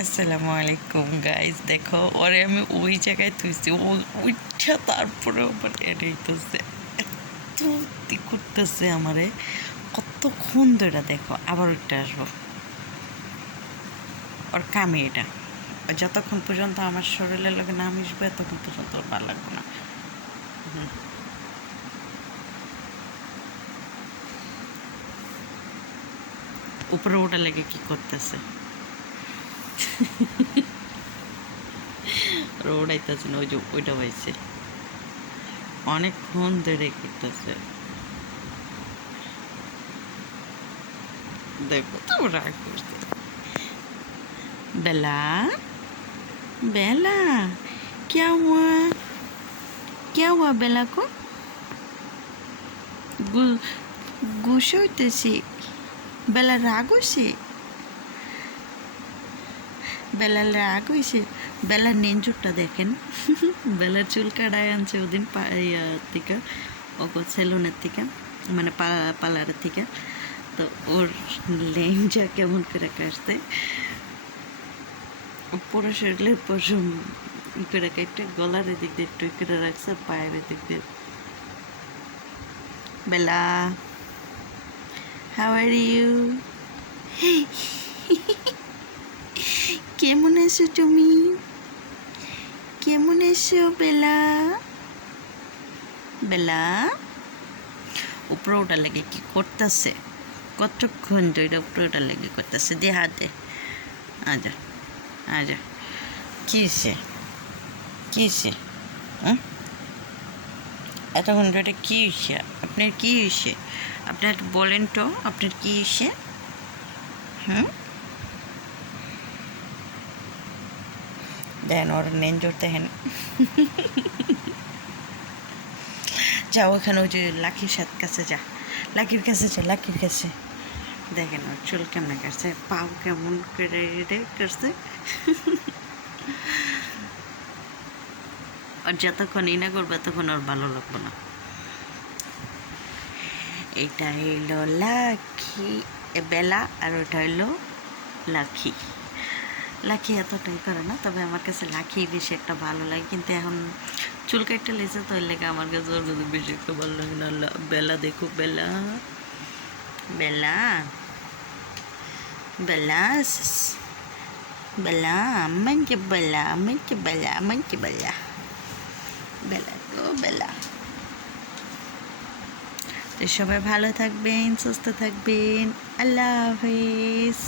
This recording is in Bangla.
আসসালামু আলাইকুম গাইজ, দেখো ওরে আমি ওই জায়গায় তুইছি, ওইটা তারপরে আবার এড়ে হইতেছে, এত করতেছে আমারে কতক্ষণ ধরে। দেখো আবার ওইটা আসবো, ওর কামে এটা। যতক্ষণ পর্যন্ত আমার শরীরের লোকে না মিশবে ততক্ষণ পর্যন্ত ওর ভালো লাগবে না। উপরে ওটা লেগে কি করতেছে, ওড়াইতেছে না, ওই যে ওইটা হয়েছে অনেকক্ষণ ধরে করতেছে। देखो तो राग करते। बेला, बेला, क्या हुआ? क्या हुआ बेला को? गुस्सा হইতেছে, বেলা রাগ হইছে, বেলার রাগ হইছে। বেলার নেঞ্জুরটা দেখেন, বেলার চুল কাটায় আনছে ওদিন থেকে, ওগো সেলুনের থেকে, মানে পার্লারের থেকে। তো ওর লেঞ্জা কেমন করে কাটতে, পুরো শরীরের পশম করে কেটে গলার এদিক দিয়ে একটু করে রাখছে, পায়ের এদিক দিয়ে। বেলা, হাউ আর ইউ? কেমন আছো তুমি? কেমন আছো বেলা? বেলা উপরে ওটা লেগে কি করতেছে, কতক্ষণ ধরে উপরে ওটা লেগে করতেছে। দে হাত দে, আজা আজা। কিসে কিসে এতক্ষণ ধরে কি হয়েছে আপনার? কি হয়েছে আপনার? বলেন তো আপনার কি হয়েছে? দেখেন ওর নেঞ্জর দেখেন। যা ওখানে ওই যে লাকির সাথে কাছে যা, লাকির কাছে যা, লাকির কাছে। দেখেন ওর চুল কেমন কাটছে, পাও কেমন করে কাটছে। আর যতক্ষণ ই না করবে তখন ওর ভালো লাগবে না। এটা হইলো লাকি বেলা, আর ওটা হইলো লাকি। লাকি এতটাই করে না, তবে আমার কাছে লাকি বেশি একটা ভালো লাগে। কিন্তু এখন চুল কাটতে লেগেছে তো ওই লেগে আমার কাছে ওর কাছে বেশি একটা ভালো লাগে না। বেলা দেখো, বেলা, বেলা, বেলা, বেলা, মঞ্চে বেলা, মঞ্চে বেলা, মঞ্চে বেলা, বেলা তো বেলা। তো সবাই ভালো থাকবেন, সুস্থ থাকবেন। আল্লাহ হাফিজ।